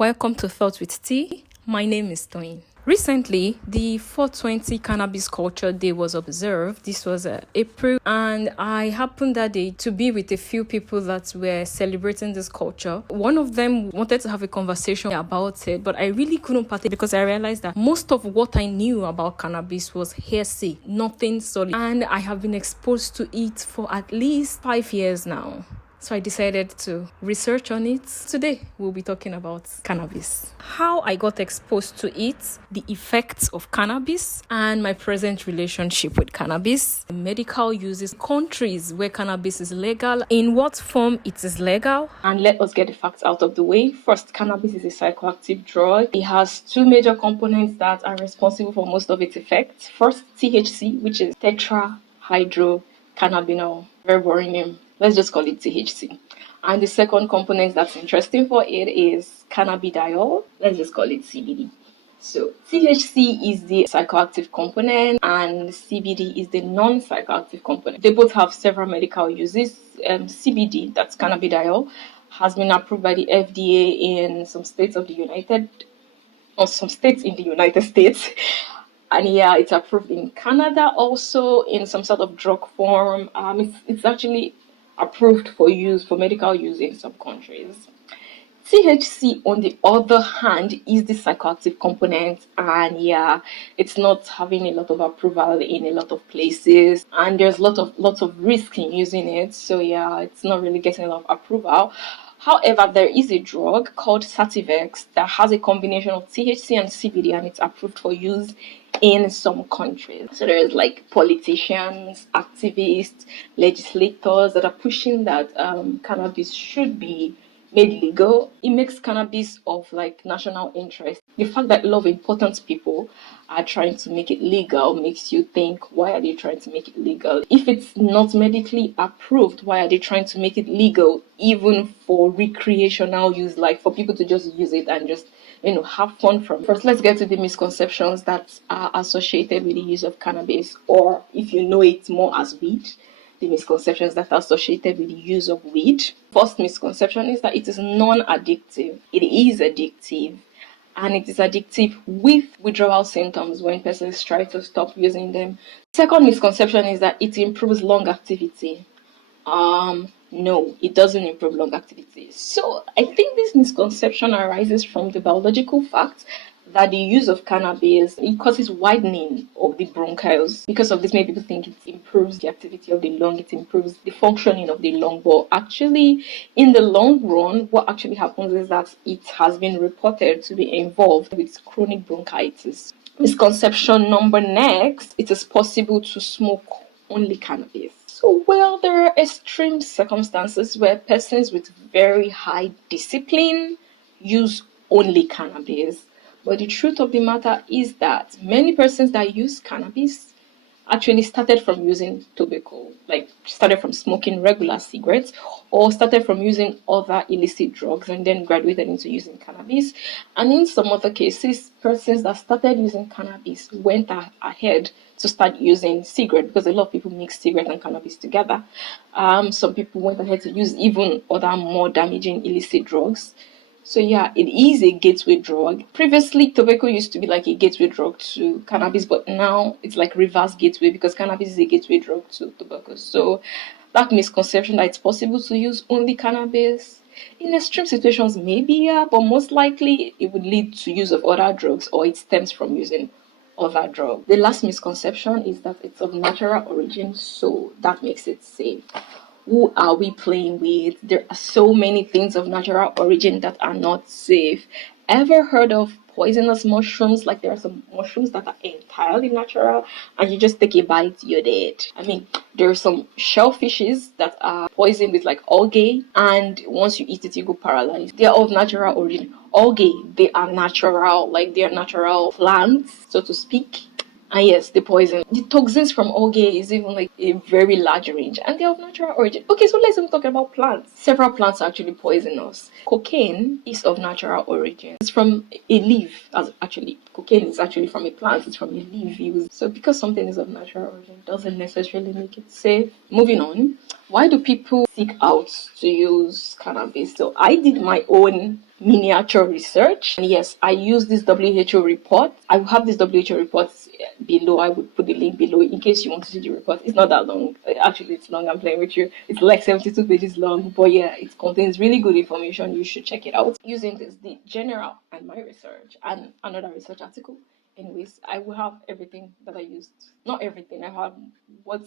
Welcome to Thoughts with T. My name is Toyin. Recently, the 420 Cannabis Culture Day was observed. This was April, and I happened that day to be with a few people that were celebrating this culture. One of them wanted to have a conversation about it, but I really couldn't partake because I realized that most of what I knew about cannabis was hearsay, nothing solid, and I have been exposed to it for at least 5 years now. So I decided to research on it. Today, we'll be talking about cannabis. How I got exposed to it, the effects of cannabis, and my present relationship with cannabis, medical uses, countries where cannabis is legal, in what form it is legal. And let us get the facts out of the way. First, cannabis is a psychoactive drug. It has two major components that are responsible for most of its effects. First, THC, which is tetrahydrocannabinol. Very boring name. Let's just call it THC. And the second component that's interesting for it is cannabidiol. Let's just call it CBD. So THC is the psychoactive component and CBD is the non-psychoactive component. They both have several medical uses. CBD, that's cannabidiol, has been approved by the FDA in some states in the United States. And yeah, it's approved in Canada also in some sort of drug form. It's actually approved for medical use in some countries. THC, on the other hand, is the psychoactive component, and yeah, it's not having a lot of approval in a lot of places, and there's lots of risk in using it. So yeah, it's not really getting a lot of approval. However, there is a drug called Sativex that has a combination of THC and CBD, and it's approved for use in some countries. So there's like politicians, activists, legislators that are pushing that cannabis should be made legal. It makes cannabis of like national interest. The fact that a lot of important people are trying to make it legal makes you think, why are they trying to make it legal? If it's not medically approved, why are they trying to make it legal even for recreational use, like for people to just use it and just have fun from it? First, let's get to the misconceptions that are associated with the use of cannabis, or if you know it more as weed, the misconceptions that are associated with the use of weed. First misconception is that it is non-addictive. It is addictive, and it is addictive with withdrawal symptoms when persons try to stop using them. Second misconception is that it improves lung activity. No, it doesn't improve lung activity. So I think this misconception arises from the biological fact that the use of cannabis, it causes widening of the bronchioles. Because of this, many people think it improves the activity of the lung, it improves the functioning of the lung. But actually, in the long run, what actually happens is that it has been reported to be involved with chronic bronchitis. Misconception number next, it is possible to smoke only cannabis. So, well, there are extreme circumstances where persons with very high discipline use only cannabis. But the truth of the matter is that many persons that use cannabis actually started from using tobacco, like started from smoking regular cigarettes, or started from using other illicit drugs and then graduated into using cannabis. And in some other cases, persons that started using cannabis went ahead to start using cigarette, because a lot of people mix cigarette and cannabis together. Some people went ahead to use even other more damaging illicit drugs. So yeah, it is a gateway drug. Previously, tobacco used to be like a gateway drug to cannabis, but now it's like reverse gateway, because cannabis is a gateway drug to tobacco. So that misconception that it's possible to use only cannabis, in extreme situations, maybe, yeah, but most likely it would lead to use of other drugs, or it stems from using other drugs. The last misconception is that it's of natural origin, so that makes it safe. Who are we playing with? There are so many things of natural origin that are not safe. Ever heard of poisonous mushrooms? Like, there are some mushrooms that are entirely natural, and you just take a bite, you're dead. I mean, there are some shellfishes that are poisoned with like algae, and once you eat it, you go paralyzed. They are of natural origin. Algae, they are natural, like they are natural plants, so to speak. And yes, the poison. The toxins from algae is even like a very large range, and they're of natural origin. Okay, so let's even talk about plants. Several plants are actually poisonous. Cocaine is of natural origin. It's from a leaf. Cocaine is actually from a plant. It's from a leaf. So because something is of natural origin doesn't necessarily make it safe. Moving on. Why do people seek out to use cannabis? So I did my own miniature research. And yes, I use this WHO report. I have this WHO report below. I would put the link below in case you want to see the report. It's not that long. Actually, it's long. I'm playing with you. It's like 72 pages long. But yeah, it contains really good information. You should check it out. Using this, the general and my research and another research article. Anyways, I will have everything that I used. Not everything. I have what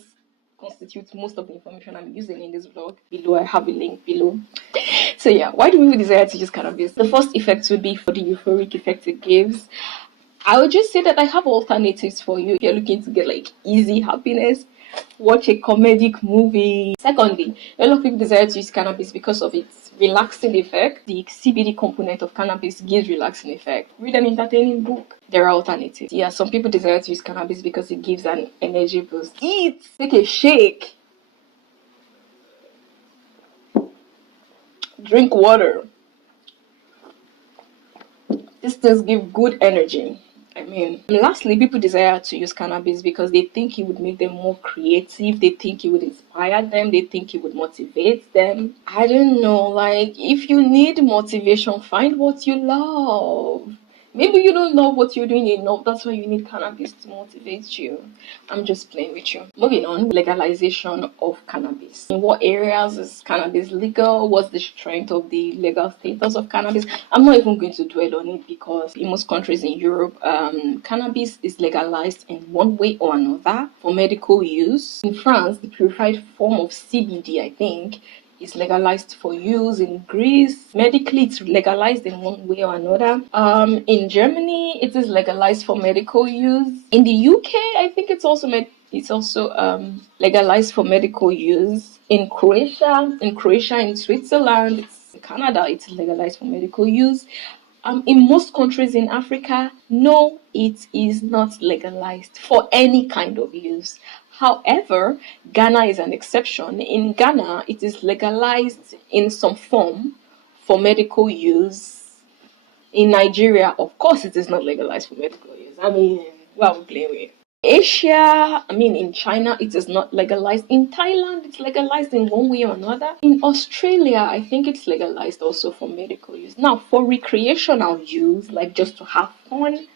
constitutes most of the information I'm using in this vlog below. I have a link below. So yeah, why do people desire to use cannabis? The first effect would be for the euphoric effect it gives. I would just say that I have alternatives for you. If you're looking to get like easy happiness, watch a comedic movie. Secondly, a lot of people desire to use cannabis because of its relaxing effect. The CBD component of cannabis gives relaxing effect. Read an entertaining book. There are alternatives. Yeah, some people desire to use cannabis because it gives an energy boost. Eat, take a shake, drink water. These things give good energy. Lastly, people desire to use cannabis because they think it would make them more creative, they think it would inspire them, they think it would motivate them. I don't know, like, if you need motivation, find what you love. Maybe you don't love what you're doing enough, that's why you need cannabis to motivate you. I'm just playing with you. Moving on, legalization of cannabis. In what areas is cannabis legal? What's the strength of the legal status of cannabis? I'm not even going to dwell on it because in most countries in Europe, cannabis is legalized in one way or another for medical use. In France, the purified form of CBD, I think, is legalized for use. In Greece, medically it's legalized in one way or another. In Germany, it is legalized for medical use. In the UK, I think it's also legalized for medical use. In Croatia, in Switzerland, in Canada, it's legalized for medical use. In most countries in Africa, no, it is not legalized for any kind of use. However, Ghana is an exception. In Ghana, it is legalized in some form for medical use. In Nigeria, of course, it is not legalized for medical use. What are we playing with? In China, it is not legalized. In Thailand, it's legalized in one way or another. In Australia, I think it's legalized also for medical use. Now, for recreational use, like just to have fun,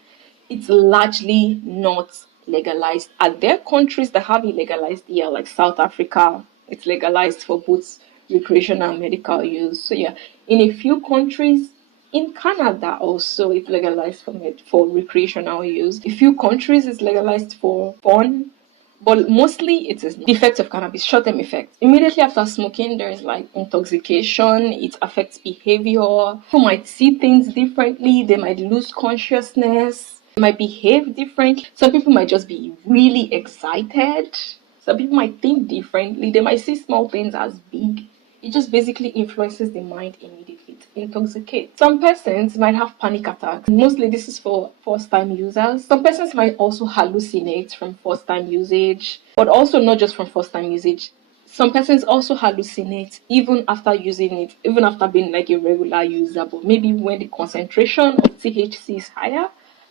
it's largely not legalized. Are there countries that have it legalized? Yeah, like South Africa, it's legalized for both recreational and medical use. So yeah, in a few countries, in Canada also, it's legalized for recreational use. A few countries it's legalized for fun, but mostly it is the effect of cannabis, short-term effect. Immediately after smoking, there is like intoxication. It affects behavior. People might see things differently. They might lose consciousness. They might behave differently. Some people might just be really excited. Some people might think differently. They might see small things as big. It just basically influences the mind immediately. It intoxicates. Some persons might have panic attacks. Mostly this is for first-time users. Some persons might also hallucinate from first-time usage, but also not just from first-time usage. Some persons also hallucinate even after using it, even after being like a regular user, but maybe when the concentration of THC is higher,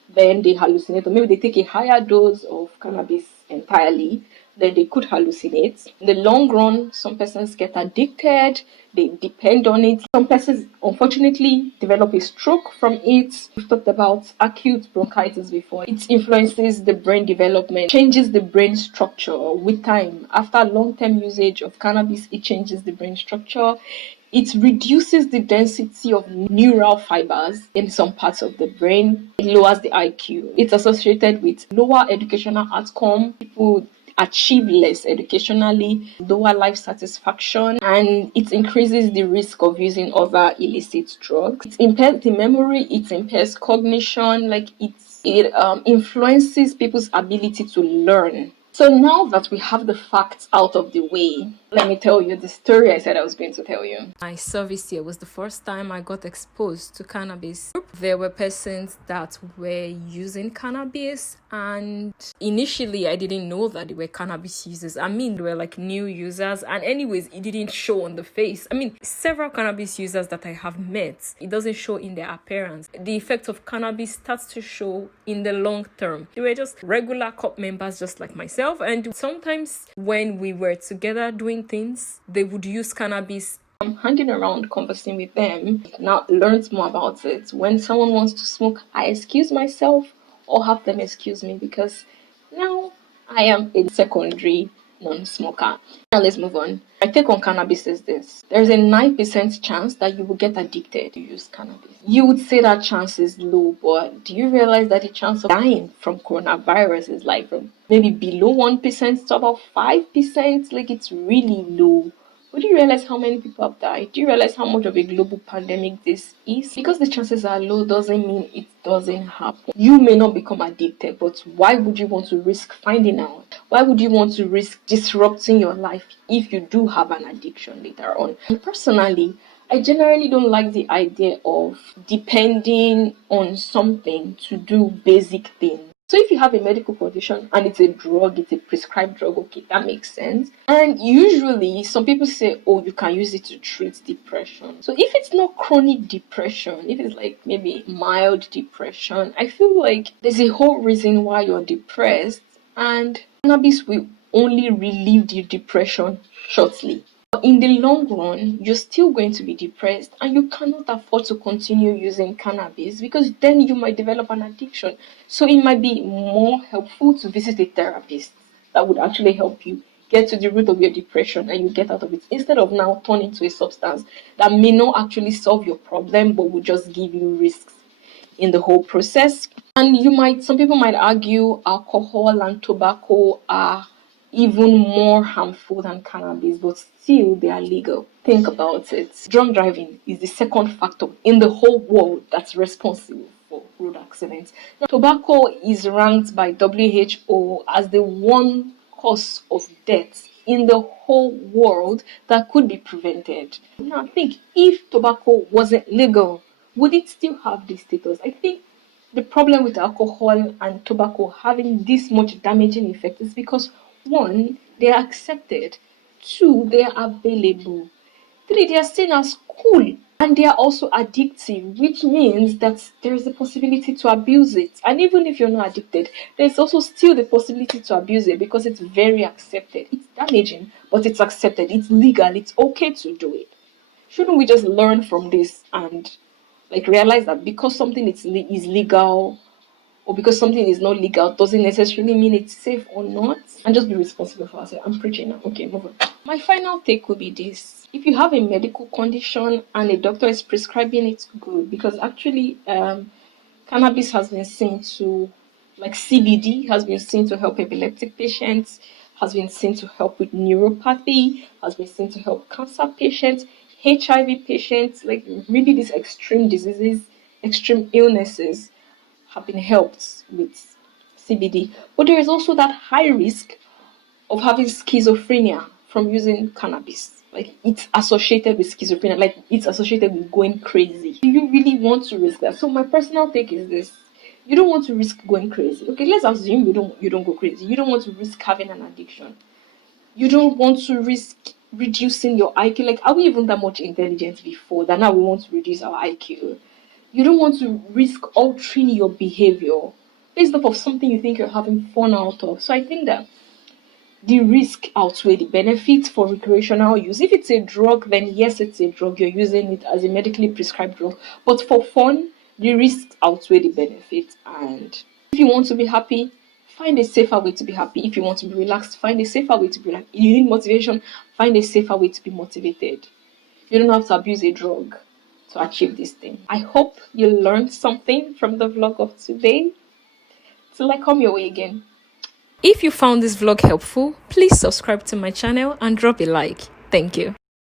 then they hallucinate, or maybe they take a higher dose of cannabis entirely, then they could hallucinate. In the long run, some persons get addicted, they depend on it. Some persons, unfortunately, develop a stroke from it. We've talked about acute bronchitis before. It influences the brain development, changes the brain structure with time. After long-term usage of cannabis, it changes the brain structure. It reduces the density of neural fibers in some parts of the brain. It lowers the IQ. It's associated with lower educational outcome. People achieve less educationally, lower life satisfaction, and it increases the risk of using other illicit drugs. It impairs the memory, it impairs cognition, it influences people's ability to learn. So now that we have the facts out of the way, let me tell you the story I said I was going to tell you. My service year was the first time I got exposed to cannabis. There were persons that were using cannabis, and initially I didn't know that they were cannabis users. They were like new users, and anyways, it didn't show on the face. Several cannabis users that I have met, it doesn't show in their appearance. The effect of cannabis starts to show in the long term. They were just regular COP members just like myself, and sometimes when we were together doing things, they would use cannabis I'm hanging around conversing with them, now learned more about it. When someone wants to smoke, I excuse myself or have them excuse me because now I am a secondary non-smoker. Now let's move on. My take on cannabis is this. There's a 9% chance that you will get addicted to use cannabis. You would say that chance is low, but do you realize that the chance of dying from coronavirus is like from maybe below 1% to about 5%? Like it's really low. But do you realize how many people have died? Do you realize how much of a global pandemic this is? Because the chances are low doesn't mean it doesn't happen. You may not become addicted, but why would you want to risk finding out? Why would you want to risk disrupting your life if you do have an addiction later on? And personally, I generally don't like the idea of depending on something to do basic things. So if you have a medical condition and it's a drug, it's a prescribed drug, okay, that makes sense. And usually some people say, oh, you can use it to treat depression. So if it's not chronic depression, if it's like maybe mild depression, I feel like there's a whole reason why you're depressed, and cannabis will only relieve the depression shortly. In the long run, you're still going to be depressed and you cannot afford to continue using cannabis because then you might develop an addiction. So it might be more helpful to visit a therapist that would actually help you get to the root of your depression and you get out of it instead of now turning to a substance that may not actually solve your problem but will just give you risks in the whole process. And some people might argue alcohol and tobacco are even more harmful than cannabis, but still they are legal. Think about it. Drunk driving is the second factor in the whole world that's responsible for road accidents. Now, tobacco is ranked by WHO as the one cause of death in the whole world that could be prevented. Now think, if tobacco wasn't legal, would it still have this status? I think the problem with alcohol and tobacco having this much damaging effect is because 1, they are accepted, 2, they are available, 3, they are seen as cool, and they are also addictive, which means that there is a possibility to abuse it. And even if you're not addicted, there's also still the possibility to abuse it because it's very accepted. It's damaging, but it's accepted, it's legal, it's okay to do it. Shouldn't we just learn from this and realize that because something is legal or because something is not legal doesn't necessarily mean it's safe or not, and just be responsible for ourselves? I'm preaching now. Okay, move on. My final take will be this. If you have a medical condition and a doctor is prescribing it, good, because actually cannabis has been seen to, CBD has been seen to help epileptic patients, has been seen to help with neuropathy, has been seen to help cancer patients, HIV patients, really these extreme diseases, extreme illnesses have been helped with CBD. But there is also that high risk of having schizophrenia from using cannabis. It's associated with schizophrenia, it's associated with going crazy. Do you really want to risk that? So my personal take is this. You don't want to risk going crazy. Okay, let's assume you don't go crazy. You don't want to risk having an addiction. You don't want to risk reducing your IQ. Are we even that much intelligent before that now we want to reduce our IQ? You don't want to risk altering your behavior based off of something you think you're having fun out of. So I think that the risk outweighs the benefits for recreational use. If it's a drug, then yes, it's a drug. You're using it as a medically prescribed drug. But for fun, the risks outweigh the benefits. And if you want to be happy, find a safer way to be happy. If you want to be relaxed, find a safer way to be relaxed. If you need motivation, find a safer way to be motivated. You don't have to abuse a drug to achieve this thing. I hope you learned something from the vlog of today. Till I come your way again. If you found this vlog helpful, please subscribe to my channel and drop a like. Thank you.